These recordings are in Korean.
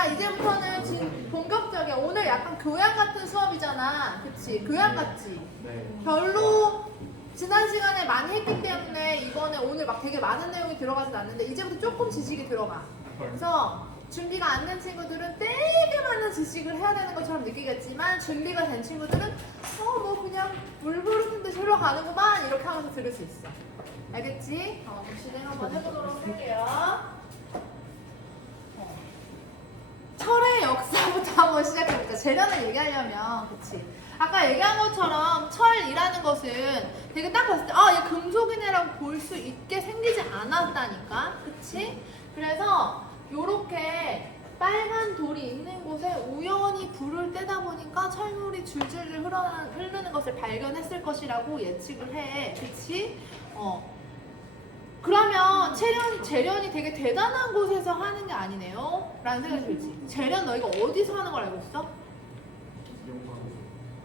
자, 이제부터는 지금 본격적이야. 오늘 약간 교양 같은 수업이잖아. 그치? 교양 같지? 네. 별로 지난 시간에 많이 했기 때문에 이번에 오늘 막 되게 많은 내용이 들어가진 않는데 이제부터 조금 지식이 들어가. 그래서 준비가 안 된 친구들은 되게 많은 지식을 해야 되는 것처럼 느끼겠지만 준비가 된 친구들은 뭐 그냥 물 부르는데 절로 가는구만 이렇게 하면서 들을 수 있어. 알겠지? 그럼 진행 한번 해보도록 할게요. 철의 역사부터 한번 시작해볼까? 재련을 얘기하려면, 그치? 아까 얘기한 것처럼 철이라는 것은 되게 딱 봤을 때, 얘 금속이네라고 볼 수 있게 생기지 않았다니까? 그치? 그래서 요렇게 빨간 돌이 있는 곳에 우연히 불을 떼다 보니까 철물이 줄줄줄 흐르는 것을 발견했을 것이라고 예측을 해. 그치? 그러면 재련이 되게 대단한 곳에서 하는 게 아니네요? 라는 생각이 들지. 재련 너희가 어디서 하는 걸 알고 있어?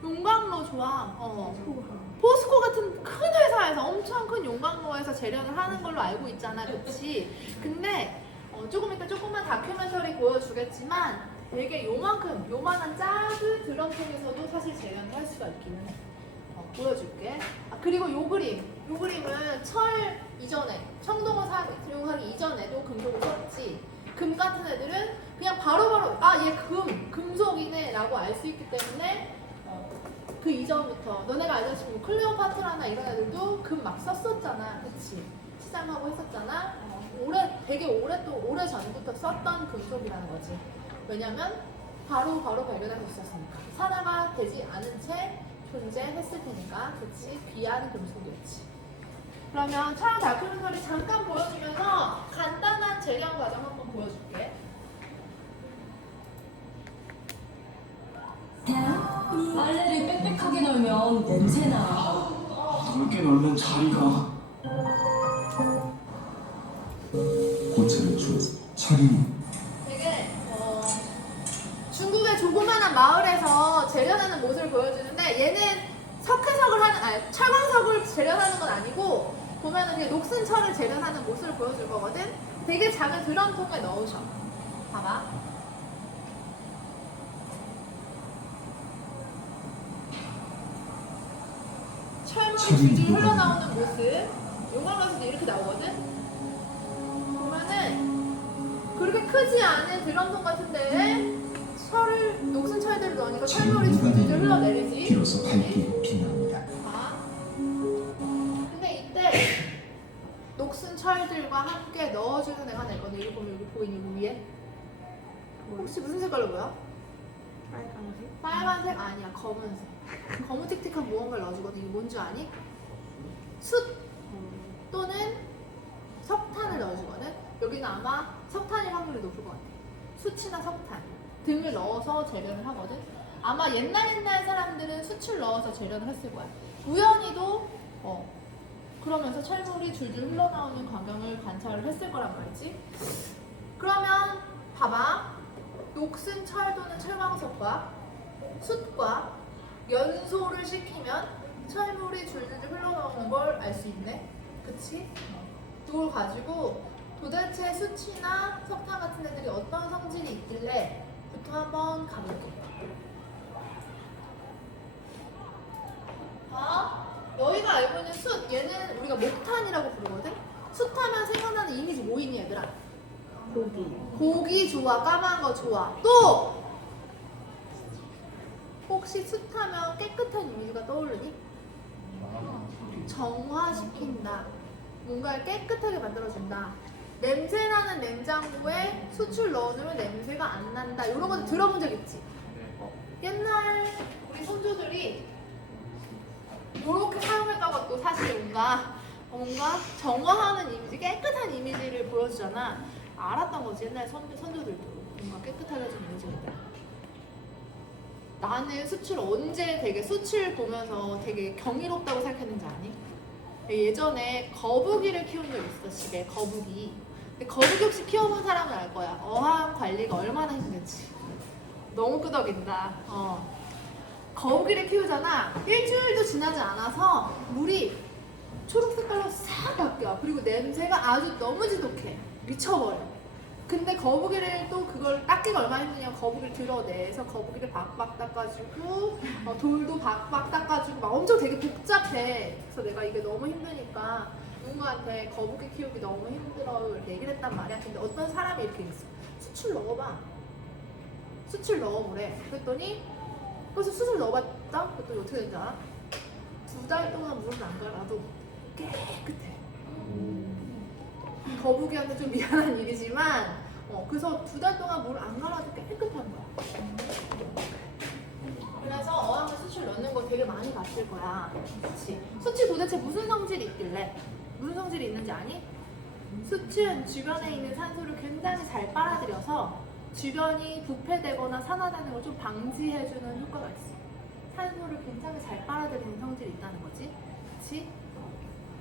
용광로 좋아. 포스코 같은 큰 회사에서 엄청 큰 용광로에서 재련을 하는 걸로 알고 있잖아. 그치? 근데 조금 이따 조금만 다큐멘터리 보여주겠지만 되게 요만한 작은 드럼통에서도 사실 재련을 할 수가 있기는 해. 보여줄게. 그리고 요 그림은 철 이전에 청동을 사용하기 이전에도 금속을 썼지. 금 같은 애들은 그냥 바로바로 얘 금속이네 라고 알 수 있기 때문에 그 이전부터 너네가 알다시피 뭐 클레오파트라나 이런 애들도 금 막 썼었잖아. 그치? 시장하고 했었잖아. 되게 오래 전부터 썼던 금속이라는 거지. 왜냐면 바로 발견할 수 있었으니까. 산화가 되지 않은 채 존재했을 테니까. 그치? 귀한 금속이었지. 그러면 촬영 다큐멘터리 잠깐 보여주면서 간단한 재련 과정 한번 보여줄게. 빨래를 빽빽하게 널면 냄새나. 넓게 널면 자리가. 고체를 주어서 철이 되게 중국의 조그마한 마을에서 재련하는 모습을 보여주는데 얘는 철광석을 재련하는 건 아니고 보면은 그냥 녹슨 철을 재련하는 모습을 보여줄 거거든. 되게 작은 드럼통에 넣으셔. 봐봐. 철물이 줄줄 흘러나오는 모습. 용광로에서도 이렇게 나오거든. 보면은 그렇게 크지 않은 드럼통 같은데 녹슨 철들을 넣으니까 철물이 줄줄 흘러내리지. 비로소 밝게 빛납니다. 근데 이때 녹슨 철들과 함께 넣어주는 애가 있거든. 여기 보면 여기 보이니 위에? 혹시 무슨 색깔로 보여? 빨간색? 빨간색? 아니야, 검은색. 거무틱틱한 무언가를 넣어주거든. 이게 뭔지 아니? 숯 또는 석탄을 넣어주거든. 여기는 아마 석탄일 확률이 높을 것 같아. 숯이나 석탄 등을 넣어서 재련을 하거든. 아마 옛날 사람들은 숯을 넣어서 재련을 했을 거야. 우연히도 그러면서 철물이 줄줄 흘러나오는 광경을 관찰을 했을 거란 말이지. 그러면 봐봐. 녹슨 철 또는 철광석과 숯과 연소를 시키면 철물이 줄줄 흘러나오는 걸 알 수 있네. 그치? 이걸 가지고 도대체 숯이나 석탄 같은 애들이 어떤 성질이 있길래 부터 한번 가볼게. 너희가 알고 있는 숯, 얘는 우리가 목탄이라고 부르거든? 숯하면 생각나는 이미지 뭐 있니 얘들아? 고기 좋아, 까만 거 좋아. 또! 혹시 숯하면 깨끗한 이미지가 떠오르니? 정화시킨다. 뭔가를 깨끗하게 만들어준다. 냄새나는 냉장고에 숯을 넣어놓으면 냄새가 안 난다. 이런 것도 들어본 적 있지? 옛날 우리 손주들이 이렇게 사용했다고 또 사실 뭔가 정화하는 이미지, 깨끗한 이미지를 보여주잖아. 알았던 거지. 옛날 선조들도 뭔가 깨끗하게 해준 이미지겠다. 나는 숯을 보면서 되게 경이롭다고 생각했는지 아니? 예전에 거북이를 키운 적 있어. 집에 거북이. 근데 거북이 혹시 키워본 사람은 알 거야. 어항 관리가 얼마나 힘든지. 너무 끄덕인다. 거북이를 키우잖아. 일주일도 지나지 않아서 물이 초록 색깔로 싹 바뀌어. 그리고 냄새가 아주 너무 지독해. 미쳐버려. 근데 거북이를 또 그걸 닦기가 얼마나 힘드냐면 거북이를 드러내서 거북이를 박박 닦아주고 돌도 박박 닦아주고 막 엄청 되게 복잡해. 그래서 내가 이게 너무 힘드니까 누군가한테 거북이 키우기 너무 힘들어 이렇게 얘기를 했단 말이야. 근데 어떤 사람이 이렇게 있어. 수출 넣어봐. 수출 넣어보래. 그랬더니 그래서 수술 넣어봤다? 그랬더니 어떻게 되는지 알아? 2달 동안 물을 안 갈아도 깨끗해. 거북이한테 좀 미안한 일이지만 그래서 2달 동안 물을 안 갈아도 깨끗한 거야. 그래서 어항에 수출 넣는 거 되게 많이 봤을 거야. 그치? 수치 도대체 무슨 성질이 있길래? 무슨 성질이 있는지 아니? 수치는 주변에 있는 산소를 굉장히 잘 빨아들여서 주변이 부패되거나 산화되는 걸 좀 방지해주는 효과가 있어. 산소를 굉장히 잘 빨아들이는 성질이 있다는 거지. 그치?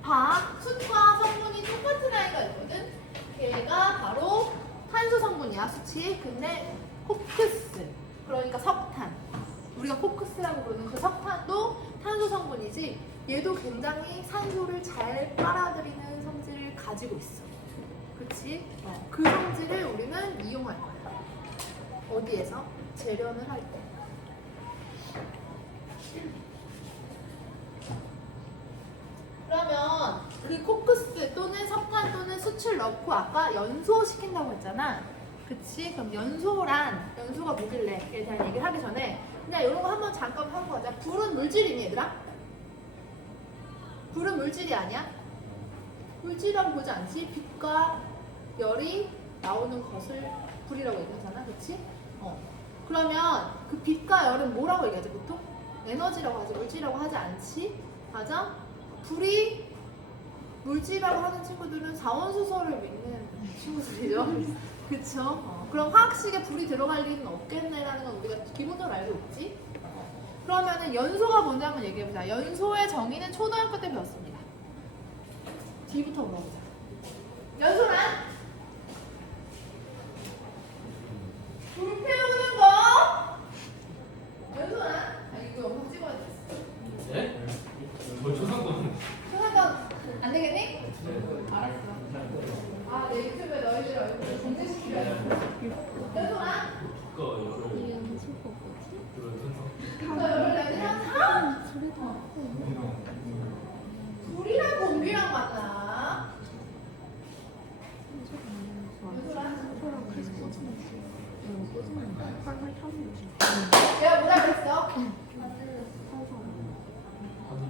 봐, 숯과 성분이 똑같은 아이가 있거든? 걔가 바로 탄소 성분이야, 수치. 근데 코크스, 그러니까 석탄. 우리가 코크스라고 부르는 그 석탄도 탄소 성분이지 얘도 굉장히 산소를 잘 빨아들이는 성질을 가지고 있어. 그치? 그 성질을 우리는 이용할 거야. 어디에서? 재련을 할 때. 그러면 그 코크스 또는 석탄 또는 수치를 넣고 아까 연소시킨다고 했잖아. 그치? 그럼 연소가 뭐길래?에 대한 얘기를 하기 전에 그냥 이런 거 한번 잠깐 하고 가자. 불은 물질이니 얘들아? 불은 물질이 아니야? 물질이라고 보지 않지? 빛과 열이 나오는 것을 불이라고 얘기하잖아. 그치? 그러면 그 빛과 열은 뭐라고 얘기하지 보통? 에너지라고 하지, 물질이라고 하지 않지? 맞아? 불이 물질이라고 하는 친구들은 자원수소를 믿는 친구들이죠. 그쵸? 그럼 화학식에 불이 들어갈 리는 없겠네라는 건 우리가 기본적으로 알고 있지? 그러면은 연소가 뭔지 한번 얘기해보자. 연소의 정의는 초등학교 때 배웠습니다. 뒤부터 물어보자. 연소란? 불 태우는 거! 연소란? 이거 영상 찍어야 돼. 네? 뭘 초상권? 초상권 안 되겠니? 알았어. 아, 내 유튜브에 너희들 얼굴 공개시키려고. 연소란? 그거 열을 너 열을 내면 사? 불이랑 공기랑 맞나? 연소란? 내가 뭐라 그랬어?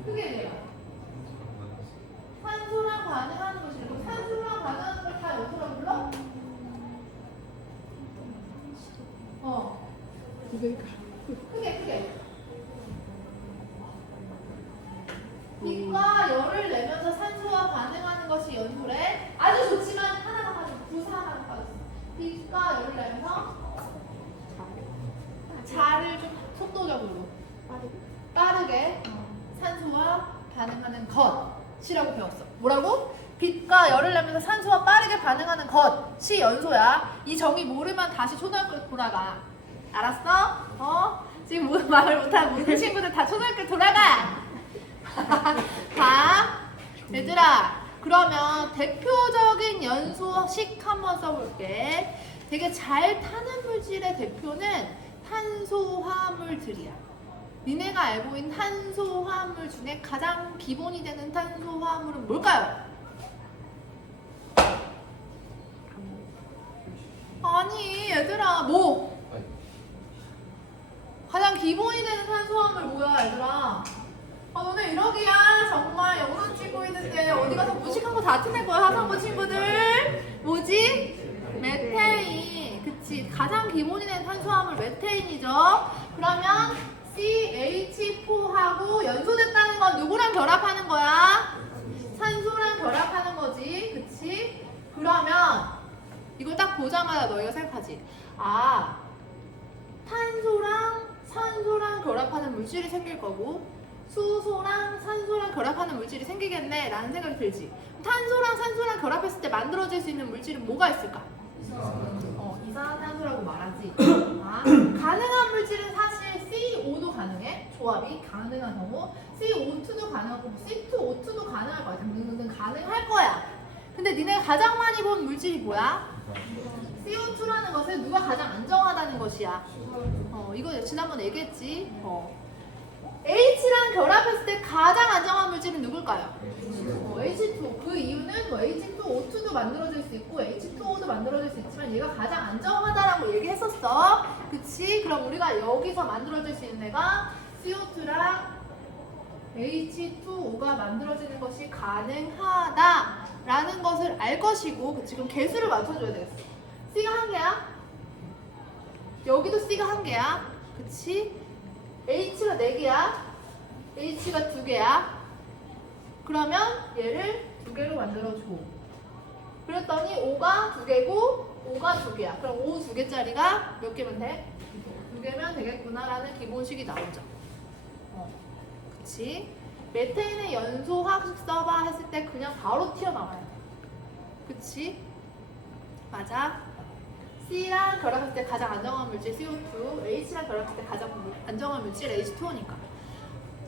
크게 얘기해. 산소랑 반응하는 것이 있고 산소랑 반응하는 걸 다 연소라고 불러? 크게. 빛과 열을 내면서 산소와 반응하는 것이 연소래. 아주 좋지만 하나만 빠졌어. 부사 하나 빠졌어. 빛과 열을 내면서 자를 좀 속도적으로 빠르게 산소와 반응하는 것이라고 배웠어. 뭐라고? 빛과 열을 내면서 산소와 빠르게 반응하는 것이 연소야. 이 정의 모르면 다시 초등학교로 돌아가. 알았어? 지금 말을 못하는 모든 친구들 다 초등학교 돌아가. 자, 얘들아, 그러면 대표적인 연소식 한번 써볼게. 되게 잘 타는 물질의 대표는 탄소화물들이야. 니네가 알고 있는 탄소화물 중에 가장 기본이 되는 탄소화물은 뭘까요? 아니, 얘들아, 뭐? 가장 기본이 되는 탄소화물 뭐야, 얘들아? 너네 이러기야. 정말 영상 찍고 있는데 어디 가서 무식한 거 다 티낼 거야, 하성구 친구들. 뭐지? 메테인. 그치. 가장 기본이 되는 탄수화물 메테인이죠. 그러면 CH4하고 연소됐다는 건 누구랑 결합하는 거야? 산소랑 결합하는 거지. 그치? 그러면 이걸 딱 보자마자 너희가 생각하지. 아, 탄소랑 산소랑 결합하는 물질이 생길 거고 수소랑 산소랑 결합하는 물질이 생기겠네 라는 생각이 들지. 탄소랑 산소랑 결합했을 때 만들어질 수 있는 물질은 뭐가 있을까? 이산화탄소라고 말하지. 가능한 물질은 사실 CO2도 가능해. 조합이 가능한 경우 CO2도 가능하고 C2O2도 가능할 거야. 등등등 가능할 거야. 근데 니네가 가장 많이 본 물질이 뭐야? CO2라는 것은 누가 가장 안정하다는 것이야. 이거 지난번에 얘기했지. H랑 결합했을 때 가장 안정한 물질은 누굴까요? H2. 그 이유는 뭐 H2O2도 만들어질 수 있고 H2O도 만들어질 수 있지만 얘가 가장 안정하다라고 얘기했었어. 그치? 그럼 우리가 여기서 만들어질 수 있는 애가 CO2랑 H2O가 만들어지는 것이 가능하다라는 것을 알 것이고, 그치? 그럼 개수를 맞춰줘야 되겠어. C가 한 개야? 여기도 C가 한 개야? 그치? H가 4개야? H가 2개야? 그러면 얘를 2개로 만들어줘. 그랬더니 O가 2개고 O가 2개야. 그럼 O 2개짜리가 몇 개면 돼? 2개면 되겠구나라는 기본식이 나오죠. 그치? 메테인의 연소 화학식 써봐 했을 때 그냥 바로 튀어나와요. 그치? 맞아. C랑 결합했을 때 가장 안정한 물질 CO2, H랑 결합했을 때 가장 안정한 물질 H2O니까.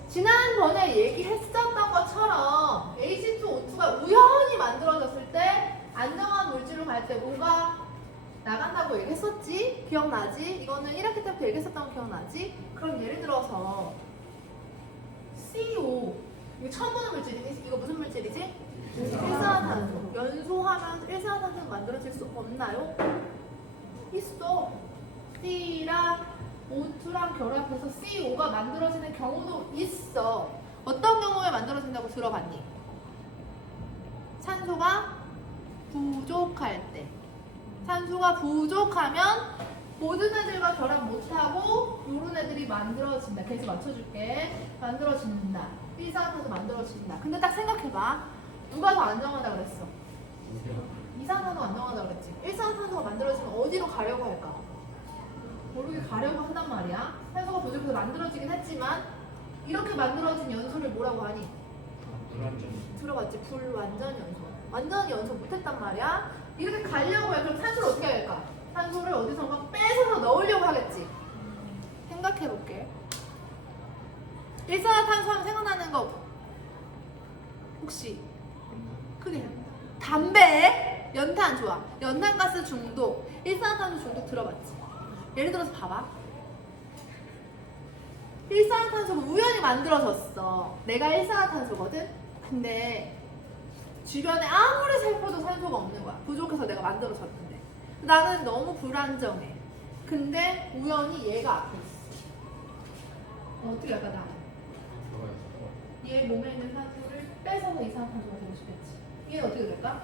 지난번에 얘기했었던 것처럼 H2O2가 우연히 만들어졌을 때 안정한 물질로 갈 때 뭐가 나간다고 얘기했었지? 기억나지? 이거는 1학기 때부터 얘기했었던 거 기억나지? 그럼 예를 들어서 CO, 이거 처음 보는 물질이지? 이거 무슨 물질이지? 일산화탄소. 연소하면 일산화탄소는 만들어질 수 없나요? 있어. C랑 O2랑 결합해서 CO가 만들어지는 경우도 있어. 어떤 경우에 만들어진다고 들어봤니? 산소가 부족할 때. 산소가 부족하면 모든 애들과 결합 못하고 요런 애들이 만들어진다. 계속 맞춰줄게. 만들어진다. 일산화탄소 만들어진다. 근데 딱 생각해봐. 누가 더 안정하다 그랬어? 이산화탄소 안정하다 그랬지. 일산화탄소가 만들어지면 어디로 가려고 할까? 모르게 가려고 한단 말이야. 산소가 부족해서 만들어지긴 했지만 이렇게 만들어진 연소를 뭐라고 하니? 들어봤지? 불완전 연소. 완전 연소 못했단 말이야. 이렇게 가려고 해. 그럼 산소를 어떻게 할까? 산소를 어디선가 뺏어서 넣으려고 하겠지. 생각해볼게. 일산화탄소 하면 생각나는 거 혹시 크게 담배, 연탄 좋아. 연탄가스 중독, 일산화탄소 중독 들어봤지? 예를 들어서 봐봐. 일산화탄소가 우연히 만들어졌어. 내가 일산화탄소거든? 근데 주변에 아무리 살펴도 산소가 없는 거야. 부족해서 내가 만들어졌는데. 나는 너무 불안정해. 근데 우연히 얘가 앞에 있어. 어떻게 할까, 나? 얘 몸에 있는 산소를 뺏어서 이산화탄소가 되고 싶겠지. 얘는 어떻게 될까?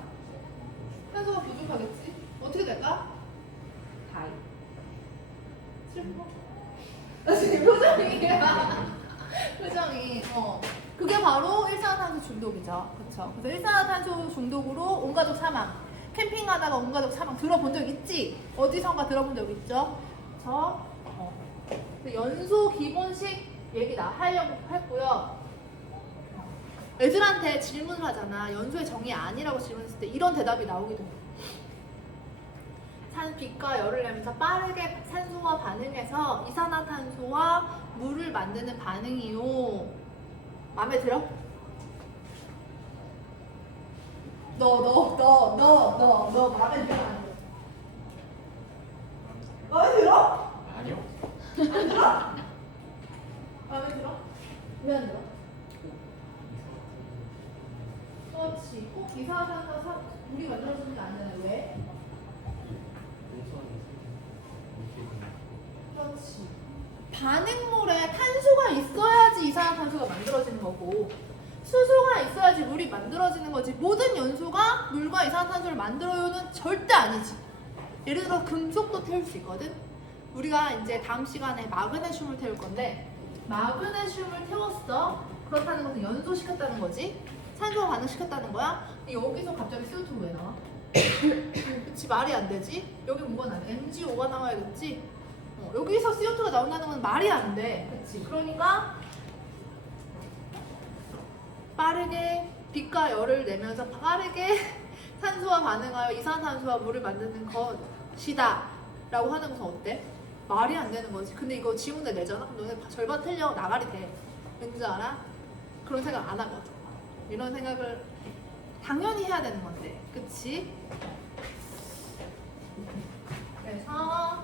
산소가 부족하겠지? 어떻게 될까? 다이. 슬퍼? 나 지금 표정이 그게 바로 일산화탄소 중독이죠. 그쵸? 그래서 일산화탄소 중독으로 온 가족 사망, 캠핑하다가 온 가족 사망 들어본 적 있지? 어디선가 들어본 적 있죠? 연소 기본식 얘기 하려고 했고요. 애들한테 질문을 하잖아. 연소의 정의 아니라고 질문했을 때 이런 대답이 나오기도 해요. 빛과 열을 내면서 빠르게 산소와 반응해서 이산화탄소와 물을 만드는 반응이요. 마음에 들어? 너 마음에 들어? 안 들어? 마음에 들어? 아니요. 안 들어? 마음에 들어? 왜 안 들어? 그렇지. 꼭 이산화탄소가 물이 만들어지는 게 아니잖아. 왜? 그렇지. 반응물에 탄소가 있어야지 이산화탄소가 만들어지는 거고 수소가 있어야지 물이 만들어지는 거지. 모든 연소가 물과 이산화탄소를 만들어요는 절대 아니지. 예를 들어 금속도 태울 수 있거든. 우리가 이제 다음 시간에 마그네슘을 태울 건데 마그네슘을 태웠어. 그렇다는 것은 연소시켰다는 거지. 산소와 반응시켰다는 거야. 여기서 갑자기 CO2 왜 나와? 그치, 말이 안 되지. 여기 뭐가 나와? MgO가 나와야겠지. 여기서 CO2가 나온다는 건 말이 안 돼. 그치? 그러니까 빠르게 빛과 열을 내면서 빠르게 산소와 반응하여 이산화탄소와 물을 만드는 것이다 라고 하는 것은 어때? 말이 안 되는 거지. 근데 이거 지문에 내잖아? 그럼 너네 절반 틀려 나가리 돼. 왠지 알아? 그런 생각 안 하거든. 이런 생각을 당연히 해야 되는 건데 그치? 그래서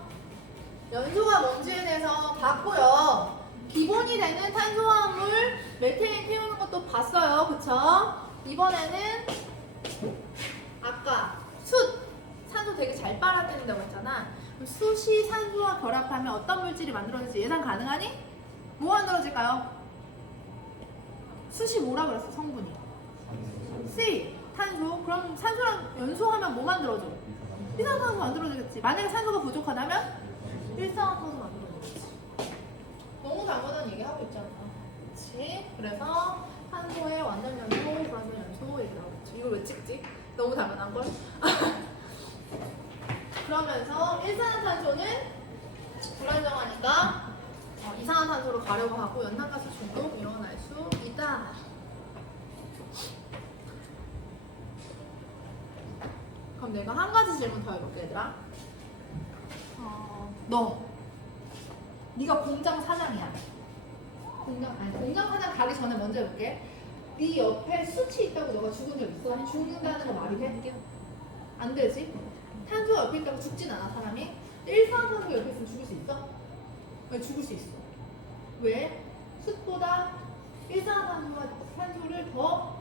연소가 뭔지에 대해서 봤고요. 기본이 되는 탄수화물 메테인 태우는 것도 봤어요. 그쵸? 이번에는 아까 숯! 산소 되게 잘 빨아들인다고 했잖아. 그럼 숯이 산소와 결합하면 어떤 물질이 만들어질지 예상 가능하니? 뭐 만들어질까요? 숯이 뭐라 그랬어, 성분이? C, 탄소. 그럼 산소랑 연소하면 뭐 만들어져? 이산화탄소 만들어지겠지. 만약에 산소가 부족하다면 일산화탄소 만들어지겠지. 너무 당연한 얘기하고 있잖아. 그치? 그래서 탄소의 완전 연소, 불완전 연소 얘기하고 있지. 이걸 왜 찍지? 너무 당연한걸? 그러면서 일산화탄소는 불안정하니까 이산화탄소로 가려고 하고 연탄가스 중독 일어날 수 있다. 그럼 내가 한 가지 질문 더 해볼게, 얘들아. 네가 공장 사장이야. 공장 사장 가기 전에 먼저 해볼게. 네 옆에 숯이 있다고 너가 죽은 적 있어? 아니 죽는다는 거 말이 돼? 안 되지? 탄소가 옆에 있다고 죽진 않아, 사람이. 일산화탄소가 옆에 있으면 죽을 수 있어? 왜 죽을 수 있어? 왜? 숯보다 일산화탄소가 탄소를 더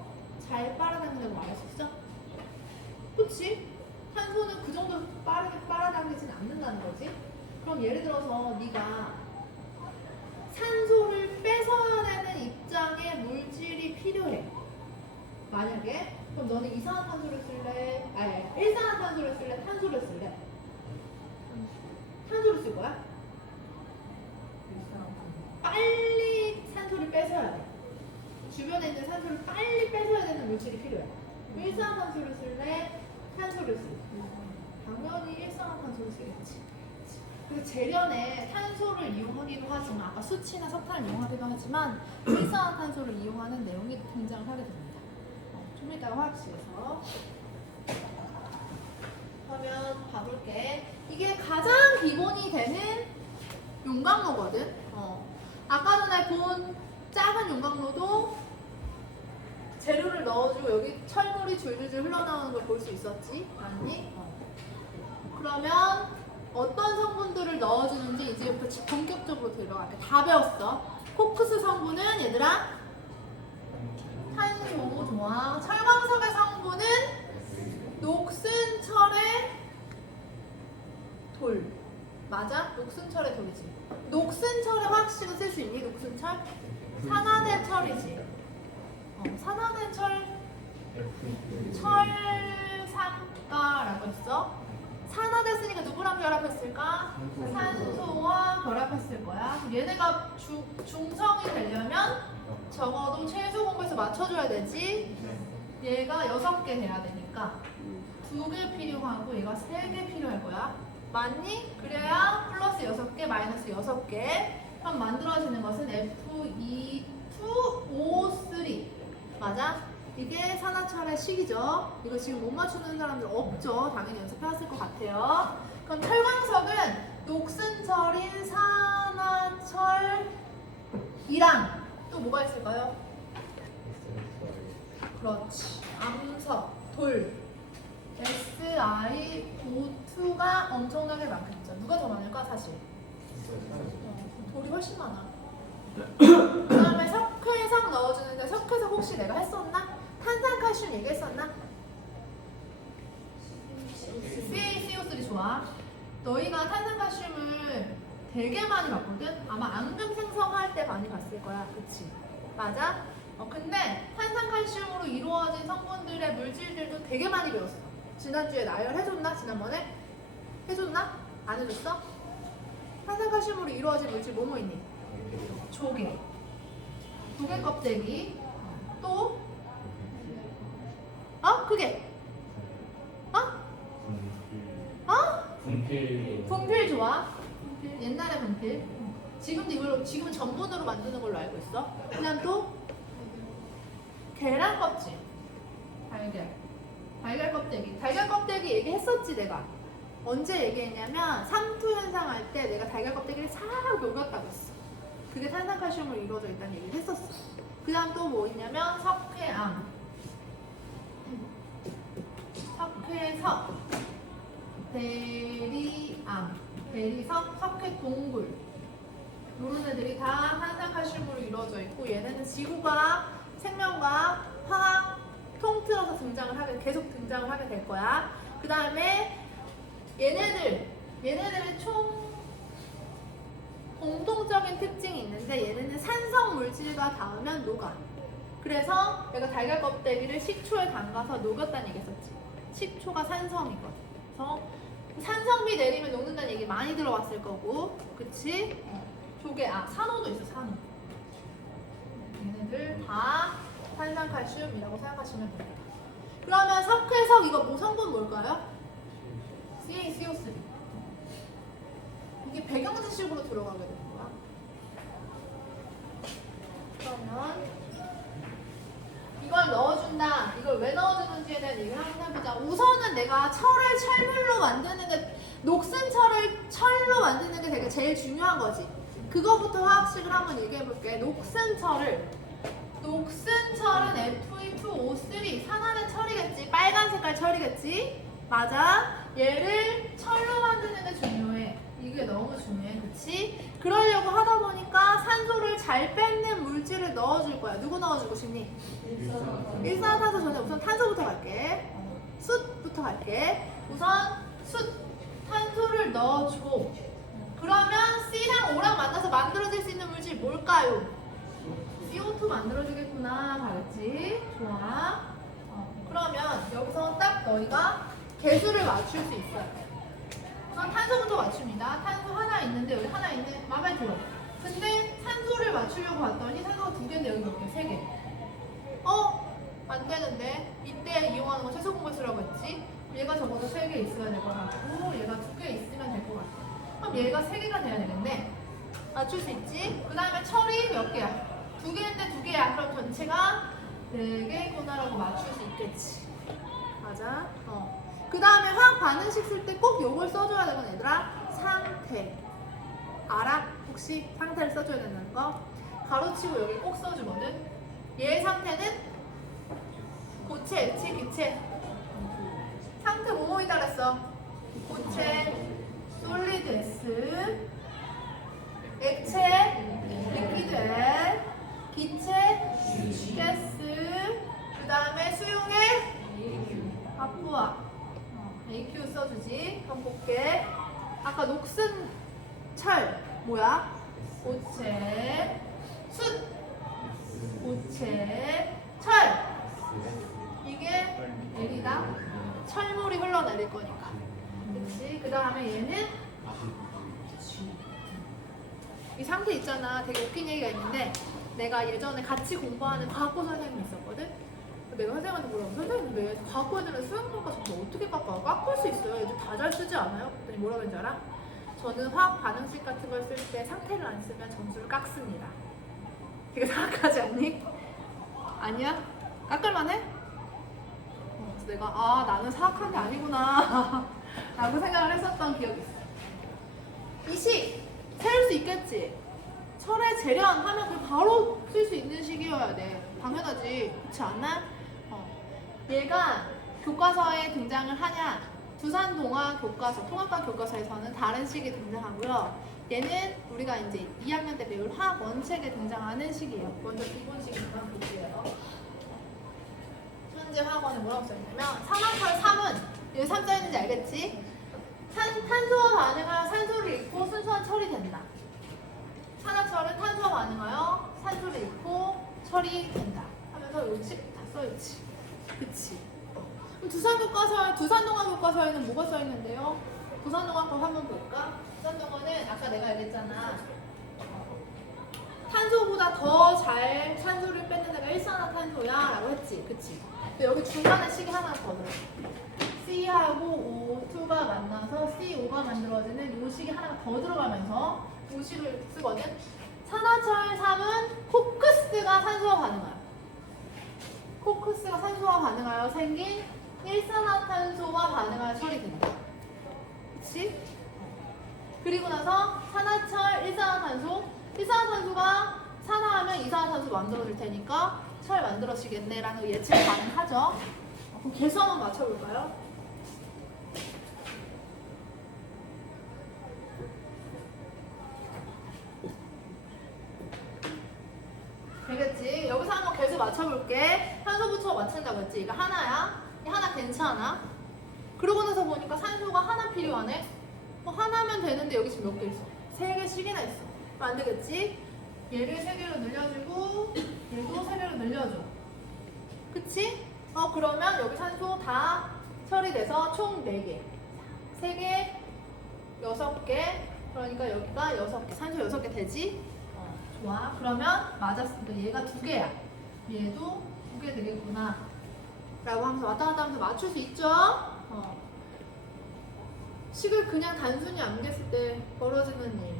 잘 빨아당긴다고 말할 수 있어? 그치? 탄소는 그 정도 빠르게 빨아당기진 않는다는 거지? 그럼 예를 들어서 네가 산소를 뺏어야 되는 입장에 물질이 필요해. 만약에 그럼 너는 이산화탄소를 쓸래? 아니 일산화탄소를 쓸래? 탄소를 쓸래? 탄소를 쓸 거야? 빨리 산소를 뺏어야 돼. 주변에 있는 산소를 빨리 뺏어야 되는 물질이 필요해. 일산화탄소를 쓸래? 탄소를 쓸래? 당연히 일산화탄소를 쓰겠지. 그래서 재련에 탄소를 이용하기도 하지만 아까 수치나 석탄을 이용하기도 하지만 일산화탄소를 이용하는 내용이 등장을 하게 됩니다. 좀 이따가 화학실에서 그러면 봐볼게. 이게 가장 기본이 되는 용광로거든. 아까 전에 본 작은 용광로도 재료를 넣어주고 여기 철물이 줄줄줄 흘러나오는 걸 볼 수 있었지? 맞니? 그러면 어떤 성분들을 넣어주는지 이제부터 본격적으로 들어갈게. 다 배웠어. 코크스 성분은 얘들아 탄소 좋아. 철광석의 성분은 녹슨철의 돌. 맞아? 녹슨철의 돌이지. 녹슨철의 화학식은 쓸 수 있니? 녹슨철? 산화된 철이지. 산화된 철상가라고 했어. 산화됐으니까 누구랑 결합했을까? 산소와 결합했을 거야. 얘네가 중성이 되려면 적어도 최소 공배수 맞춰줘야 되지. 얘가 6개 돼야 되니까 2개 필요하고 얘가 3개 필요할 거야. 맞니? 그래야 플러스 6개, 마이너스 6개. 그럼 만들어지는 것은 Fe2O3. 맞아? 이게 산화철의 식이죠. 이거 지금 못 맞추는 사람들 없죠. 당연히 연습해왔을 것 같아요. 그럼 철광석은 녹슨철인 산화철이랑 또 뭐가 있을까요? 그렇지. 암석, 돌, SiO2가 엄청나게 많겠죠. 누가 더 많을까 사실? 돌이 훨씬 많아. 그 다음에 석회석 넣어주는데 석회석 혹시 내가 했었나? 탄산칼슘 얘기했었나? CaCO3 좋아. 너희가 탄산칼슘을 되게 많이 봤거든? 아마 앙금 생성할 때 많이 봤을 거야. 그치? 맞아? 근데 탄산칼슘으로 이루어진 성분들의 물질들도 되게 많이 배웠어. 지난주에 나열해줬나? 지난번에? 해줬나? 안 해줬어? 탄산칼슘으로 이루어진 물질 뭐뭐 있니? 조개, 조개 껍데기, 또 그게 분필 좋아? 분필. 옛날에 분필. 지금도 이걸로 지금 전분으로 만드는 걸로 알고 있어. 그냥 또 계란 껍질, 달걀 껍데기. 달걀 껍데기 얘기했었지 내가. 언제 얘기했냐면 삼투 현상 할 때 내가 달걀 껍데기를 싹 녹였다고 했어. 그게 탄산칼슘으로 이루어져 있다는 얘기를 했었어. 그 다음 또 뭐 있냐면 석회암. 석회석, 대리암, 대리석, 석회 동굴 이런 애들이 다 탄산칼슘으로 이루어져 있고 얘네는 지구과학, 생명과학, 화학 통틀어서 계속 등장을 하게 될 거야. 그 다음에 얘네들의 총 공통적인 특징이 있는데 얘네는 산성 물질과 닿으면 녹아. 그래서 내가 달걀 껍데기를 식초에 담가서 녹였다는 얘기 했었지. 식초가 산성이거든. 그래서 산성비 내리면 녹는다는 얘기 많이 들어봤을 거고, 그치? 조개, 산호도 있어, 산호. 얘네들 다 탄산칼슘이라고 생각하시면 됩니다. 그러면 석회석 이거 뭐 성분 뭘까요? CaCO3. 이게 배경지식으로 들어가게 되는 거야. 그러면 이걸 넣어준다. 이걸 왜 넣어주는지에 대한 얘기를 한번 해보자. 우선은 내가 철을 철물로 만드는 게, 녹슨 철을 철로 만드는 게 되게 제일 중요한 거지. 그거부터 화학식을 한번 얘기해볼게. 녹슨 철은 Fe2O3. 산화된 철이겠지. 빨간 색깔 철이겠지. 맞아. 얘를 철로 만드는 게 중요해. 이게 너무 중요해. 그치? 그러려고 하다 보니까 산소를 잘 뺏는 물질을 넣어줄 거야. 누구 넣어주고 싶니? 일산화탄소 전에 우선 탄소부터 갈게. 숯부터 갈게. 우선 숯, 탄소를 넣어주고, 그러면 C랑 O랑 만나서 만들어질 수 있는 물질 뭘까요? CO2 만들어주겠구나. 알았지? 좋아. 그러면 여기서 딱 너희가 개수를 맞출 수 있어요. 우선 탄소부터 맞춥니다. 탄소 하나 있는데 여기 하나 있는 마음에 들어. 근데 산소를 맞추려고 봤더니 산소가 2개인데 여기 몇 개? 3개. 안 되는데. 이때 이용하는 건 최소 공배수라고 했지. 얘가 적어도 3개 있어야 될 것 같고 얘가 2개 있으면 될 것 같아. 그럼 얘가 3개가 돼야 되는데 맞출 수 있지? 그 다음에 철이 몇 개야? 2개인데 2개야. 그럼 전체가 4개구나라고 맞출 수 있겠지. 맞아? 그 다음에 화학 반응식 쓸 때 꼭 요걸 써줘야 되건 얘들아. 상태. 알아? 혹시 상태를 써줘야 된다는 거? 가로치고 여기 꼭 써주거든. 얘의 상태는 고체, 액체, 기체. 상태 뭐뭐이다 그랬어? 고체, 솔리드 S, 액체, 리퀴드 L, 기체, 가스, 그 다음에 수용액, 아쿠아. AQ 써주지. 그럼 볼게. 아까 녹슨 철 뭐야? 고체, 숯, 고체, 철. 이게 L이다. 철물이 흘러내릴 거니까. 그렇지? 그 다음에 얘는 이 상태 있잖아. 되게 웃긴 얘기가 있는데 내가 예전에 같이 공부하는 과학고 선생님이 있었거든. 내가 선생님한테 물어보면 선생님 왜 과학고 애들은 수영평가 점수 어떻게 깎아요? 깎을 수 있어요. 애들 다 잘 쓰지 않아요? 그랬더니 뭐라고 했는지 알아? 저는 화학 반응식 같은 걸 쓸 때 상태를 안 쓰면 점수를 깎습니다. 되게 사악하지 않니? 아니야? 깎을만해? 그래서 내가 나는 사악한 게 아니구나 라고 생각을 했었던 기억이 있어. 이 식 세울 수 있겠지? 철의 재련하면 그 바로 쓸 수 있는 식이어야 돼. 당연하지. 그렇지 않나? 얘가 교과서에 등장을 하냐? 두산동화 교과서, 통합과 교과서에서는 다른 식이 등장하고요. 얘는 우리가 이제 2학년 때 배울 화학 원책에 등장하는 식이에요. 먼저 기본식이니까 볼게요. 현재 화학원에 뭐라고 써있냐면 산화철 3은 여기 3 써있는지 알겠지? 탄소와 반응하여 산소를 잃고 순수한 철이 된다. 산화철은 탄소와 반응하여 산소를 잃고 철이 된다 하면서 여기 다 써있지. 그치? 그럼 두산동화 교과서에는 뭐가 써있는데요? 두산동화 거 한번 볼까? 두산동화는 아까 내가 얘기했잖아. 탄소보다 더 잘 산소를 뺏는 애가 일산화탄소야 라고 했지. 그치? 근데 여기 중간에 식이 하나 더 들어. C하고 O2가 만나서 CO5가 만들어지는 요 식이 하나가 더 들어가면서 요 식을 쓰거든. 산화철 3은 코크스가 산소와 반응하여. 코크스가 산소와 반응하여 생긴 일산화탄소와 반응하여 철이 된다. 그치? 그리고 나서 산화철 일산화탄소가 산화하면 이산화탄소 만들어질 테니까 철 만들어지겠네 라는 예측 가능하죠. 그럼 개수 한번 맞춰볼까요? 맞춰볼게. 산소부터 맞춘다고 했지. 이거 하나야. 이 하나 괜찮아? 그러고 나서 보니까 산소가 하나 필요하네. 뭐 하나면 되는데 여기 지금 몇 개 있어? 3개씩이나 있어. 그럼 안 되겠지? 얘를 3개로 늘려주고 얘도 3개로 늘려줘. 그치? 그러면 여기 산소 다 처리돼서 총 4개. 3개, 6개. 그러니까 여기가 6개. 산소 6개 되지? 좋아. 그러면 맞았으니까 얘가 2개야. 얘도 2개 되겠구나. 라고 하면서 왔다 갔다 하면서 맞출 수 있죠? 식을 그냥 단순히 암기했을 때 벌어지는 일.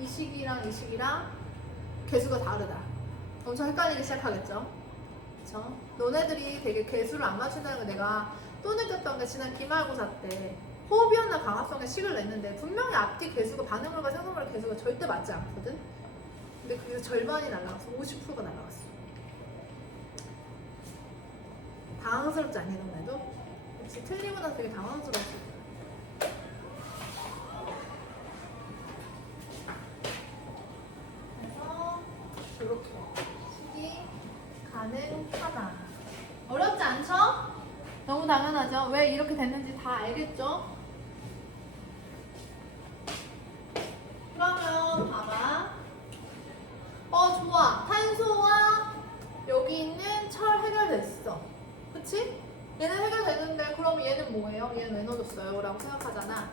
이 식이랑 이 식이랑 개수가 다르다. 엄청 헷갈리기 시작하겠죠? 그쵸? 너네들이 되게 개수를 안 맞춘다는 걸 내가 또 느꼈던 게 지난 기말고사 때 호흡이었나 강합성의 식을 냈는데 분명히 앞뒤 개수가 반응물과 생성물의 개수가 절대 맞지 않거든? 근데 그게 절반이 날라갔어. 50%가 날라갔어. 당황스럽지 않니 너네도? 역시 틀리고 나서 되게 당황스러웠을 거야. 그래서 이렇게 식이 가능하다. 어렵지 않죠? 너무 당연하죠? 왜 이렇게 됐는지 다 알겠죠? 그러면 봐봐. 좋아. 탄소와 여기 있는 철 해결됐어. 그치? 얘는 해결되는데 그럼 얘는 뭐예요? 얘는 왜 넣어줬어요? 라고 생각하잖아.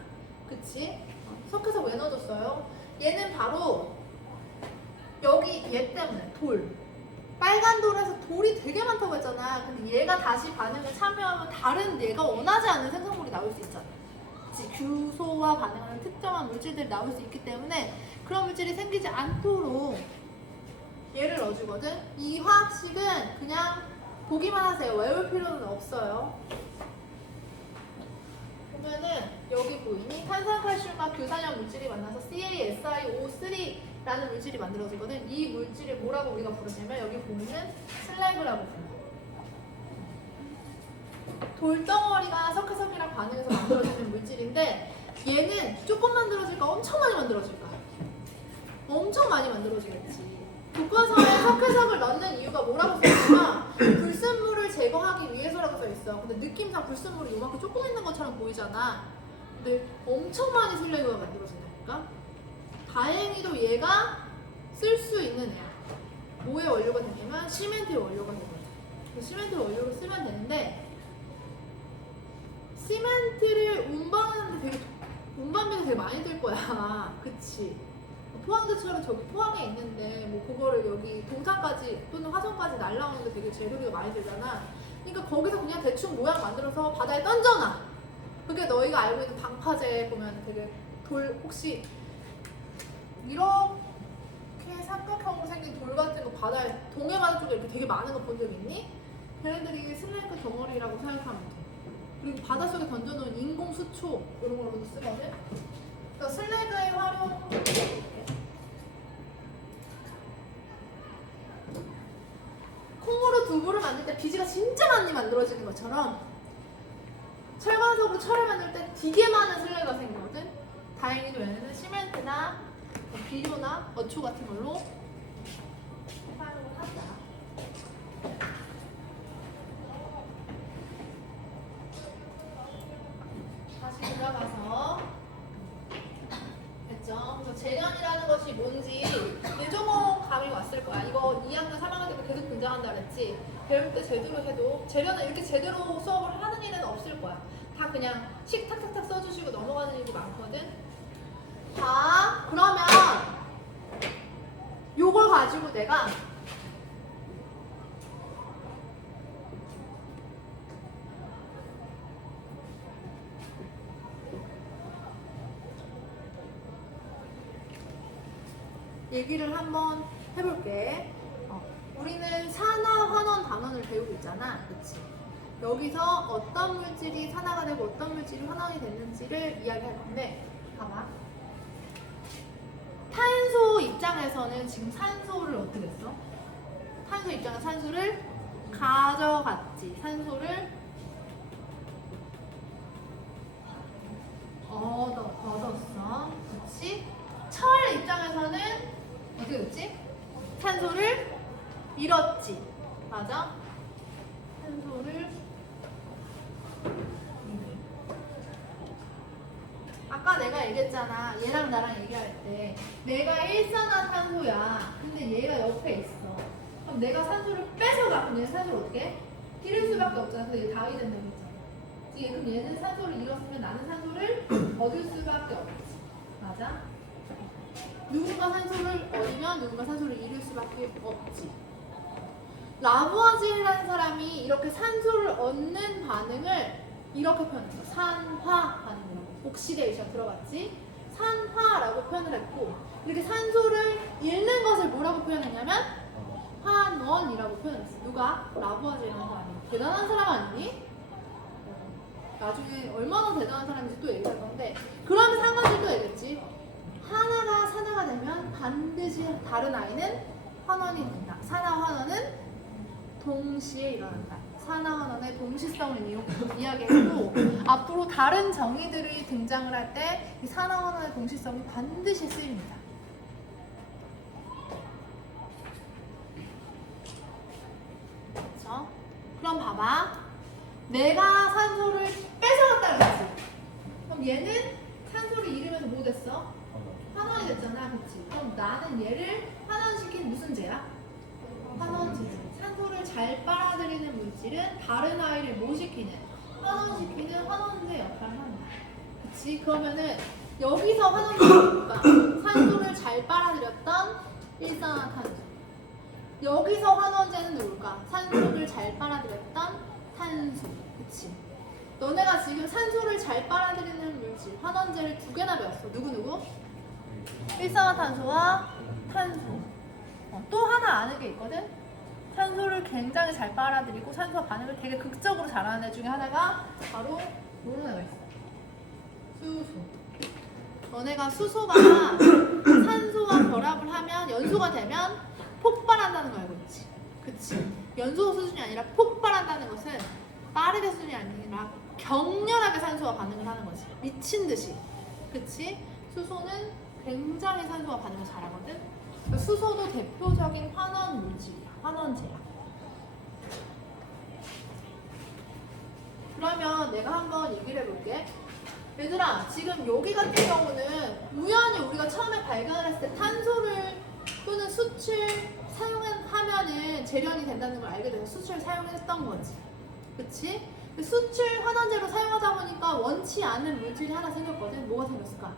그치? 석회석 왜 넣어줬어요? 얘는 바로 여기 얘 때문에 돌. 빨간 돌에서 돌이 되게 많다고 했잖아. 근데 얘가 다시 반응을 참여하면 다른 얘가 원하지 않는 생성물이 나올 수 있잖아. 그치? 규소와 반응하는 특정한 물질들이 나올 수 있기 때문에 그런 물질이 생기지 않도록 얘를 넣어주거든. 이 화학식은 그냥 보기만 하세요. 외울 필요는 없어요. 보면은 여기 보이니? 탄산칼슘과 규산염 물질이 만나서 CaSiO3라는 물질이 만들어지거든. 이 물질을 뭐라고 우리가 부르냐면 여기 보면은 슬래그라고 불러. 돌덩어리가 석회석이랑 반응해서 만들어지는 물질인데 얘는 조금 만들어질까 엄청 많이 만들어질까? 엄청 많이 만들어지겠지. 교과서에 석회석을 넣는 이유가 뭐라고 써있냐면 불순물을 제거하기 위해서라고 써있어. 근데 느낌상 불순물이 요만큼 조금 있는 것처럼 보이잖아. 근데 엄청 많이 슬래그가 만들어진다니까. 다행히도 얘가 쓸 수 있는 애야. 뭐의 원료가 되냐면 시멘트의 원료가 되거든. 시멘트 원료를 쓰면 되는데 시멘트를 운반비가 되게 많이 들 거야. 그치? 포항제철은 저기 포항에 있는데 뭐 그거를 여기 동탄까지 또는 화성까지 날라오는데 되게 재료비가 많이 들잖아. 그러니까 거기서 그냥 대충 모양 만들어서 바다에 던져놔. 그게 너희가 알고 있는 방파제 보면 되게 돌 혹시 이렇게 삼각형으로 생긴 돌 같은 거 바다에 동해 바다 쪽에 이렇게 되게 많은 거 본 적 있니? 걔네들이 슬래그 덩어리라고 생각하면 돼. 그리고 바닷속에 던져놓은 인공 수초 이런 걸로도 쓰거든. 그러니까 슬래그의 활용 콩으로 두부를 만들 때 비지가 진짜 많이 만들어지는 것처럼 철광석으로 철을 만들 때 되게 많은 슬래그가 생기거든. 다행히도 얘네는 시멘트나 비료나 어초 같은 걸로 사용을 한다. 다시 들어가서 됐죠? 그래서 재련이라는 것이 뭔지 조금 감이 왔을 거야. 이거 2학년 3학년 때 계속 등장한다 그랬지. 배울 때 제대로 해도 재련은 이렇게 제대로 수업을 하는 일은 없을 거야. 다 그냥 식 탁탁탁 써주시고 넘어가는 일이 많거든. 자, 그러면 요걸 가지고 내가 얘기를 한번 해볼게. 우리는 산화, 환원, 단원을 배우고 있잖아. 그치? 여기서 어떤 물질이 산화가 되고 어떤 물질이 환원이 됐는지를 이야기할 건데 봐봐. 탄소 입장에서는 지금 산소를 어떻게 했어? 탄소 입장에서 산소를 가져갔지. 산소를 얻었어. 그치? 철 입장에서는 어떻게 됐지? 산소를 잃었지. 맞아? 산소를 아까 내가 얘기했잖아. 얘랑 나랑 얘기할 때 내가 일산화탄소야. 근데 얘가 옆에 있어. 그럼 내가 산소를 뺏어가. 그럼 얘는 산소를 어떻게 해? 잃을 수밖에 없잖아. 그래서 얘 다이 된다고 했잖아. 그럼 얘는 산소를 잃었으면 나는 산소를 얻을 수밖에 없지. 맞아? 누군가 산소를 얻으면 누군가 산소를 잃을 수밖에 없지. 라부아지에라는 사람이 이렇게 산소를 얻는 반응을 이렇게 표현했어. 산화 반응이라고. 옥시데이션 들어봤지? 산화라고 표현을 했고, 이렇게 산소를 잃는 것을 뭐라고 표현했냐면 환원이라고 표현했어. 누가? 라부아지에라는 사람이. 대단한 사람 아니니? 나중에 얼마나 대단한 사람인지 또 얘기할 건데, 그러면서 한 가지 또 얘기했지. 하나가 산화가 되면 반드시 다른 아이는 환원이 된다. 산화 환원은 동시에 일어난다. 산화 환원의 동시성을 이야기했고, 앞으로 다른 정의들이 등장을 할 때 이 산화 환원의 동시성이 반드시 쓰입니다. 그렇죠? 그럼 봐봐. 내가 산소를 뺏어갔다 그랬지. 그럼 얘는 산소를 잃으면서 뭐 됐어? 환원이 됐잖아, 그렇지? 그럼 나는 얘를 환원시킨 무슨 죄야? 환원제지. 산소를 잘 빨아들이는 물질은 다른 아이를 뭐 시키는? 환원시키는 환원제 역할을 합니다. 그렇지? 그러면은 여기서 환원제가 뭘까? 산소를 잘 빨아들였던 일산화탄소. 여기서 환원제는 누굴까? 산소를 잘 빨아들였던 탄소. 그치? 너네가 지금 산소를 잘 빨아들이는 물질, 환원제를 2개나 배웠어. 누구누구? 일산화탄소와 탄소. 또 하나 아는 게 있거든? 산소를 굉장히 잘 빨아들이고 산소와 반응을 되게 극적으로 잘하는 애 중에 하나가 바로 뭐로 나가 있어? 수소. 너네가 수소가 산소와 결합을 하면 연소가 되면 폭발한다는 거 알고 있지? 그치? 연소 수준이 아니라 폭발한다는 것은 빠르게 수준이 아니라 격렬하게 산소와 반응을 하는 거지. 미친 듯이. 그치? 수소는 굉장히 산소와 반응을 잘하거든? 수소도 대표적인 환원 물질이야. 환원제야. 그러면 내가 한번 얘기를 해볼게. 얘들아, 지금 여기 같은 경우는 우연히 우리가 처음에 발견을 했을 때 탄소를 또는 수치를 사용하면은 재련이 된다는 걸 알게 돼서 수치를 사용했던 거지. 그치? 수칠 환원제로 사용하다 보니까 원치 않는 물질이 하나 생겼거든. 뭐가 생겼을까?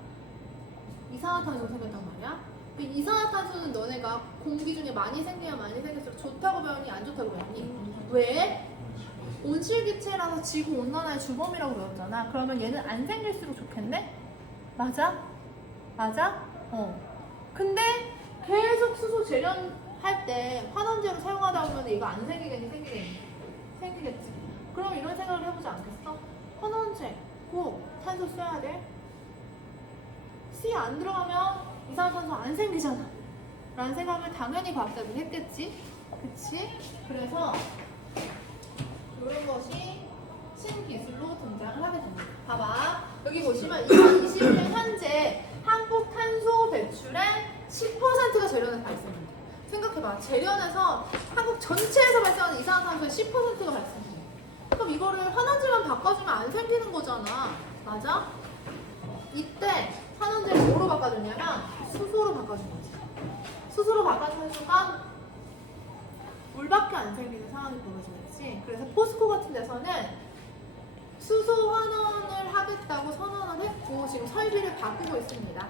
이산화탄소가 생겼단 말이야. 이산화탄소는 너네가 공기 중에 많이 생기면 많이 생길수록 좋다고 배우니 안 좋다고 배우니? 왜? 온실기체라서 지구온난화의 주범이라고 배웠잖아. 그러면 얘는 안 생길수록 좋겠네? 맞아? 맞아? 근데 계속 수소 재련할 때 환원제로 사용하다 보면 얘가 안 생기겠니? 생기겠니? 생기겠지. 그럼 이런 생각을 해보지 않겠어? 환원제 꼭 탄소 써야 돼? C 안 들어가면 이산화탄소 안 생기잖아 라는 생각을 당연히 과학자들이 했겠지? 그치? 그래서 이런 것이 신기술로 등장을 하게 됩니다. 봐봐. 여기 보시면 2021년 현재 한국 탄소 배출의 10%가 재련에서 발생합니다. 생각해봐. 재련에서 한국 전체에서 발생하는 이산화탄소의 10%가 발생해. 그럼 이거를 환원제만 바꿔주면 안 생기는 거잖아. 맞아? 이때 환원제를 뭐로 바꿔줬냐면 수소로 바꿔준 거지. 수소로 바꿔준 순간 물밖에 안 생기는 상황이 벌어지겠지. 그래서 포스코 같은 데서는 수소 환원을 하겠다고 선언을 했고 지금 설비를 바꾸고 있습니다.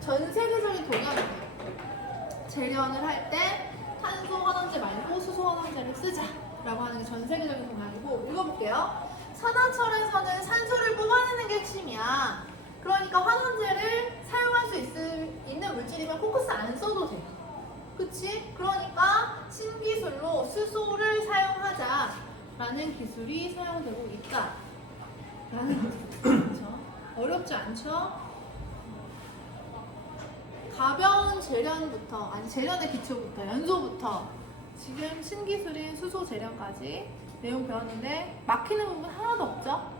전 세계적인 동향이에요. 재련을 할 때 탄소 환원제 말고 수소 환원제를 쓰자라고 하는 게 전 세계적인 동향이고, 읽어볼게요. 산화철에서는 산소를 뽑아내는 게 핵심이야. 그러니까 환원제를 사용할 수 있는 물질이면 코크스 안 써도 돼. 그치? 그러니까 신기술로 수소를 사용하자라는 기술이 사용되고 있다 라는 거죠. 그렇죠? 어렵지 않죠? 가벼운 재련부터, 아니 재련의 기초부터, 연소부터 지금 신기술인 수소 재련까지 내용 배웠는데 막히는 부분 하나도 없죠?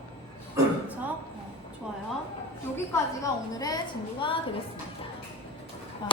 그렇죠? 좋아요. 여기까지가 오늘의 진도가 되겠습니다. 와.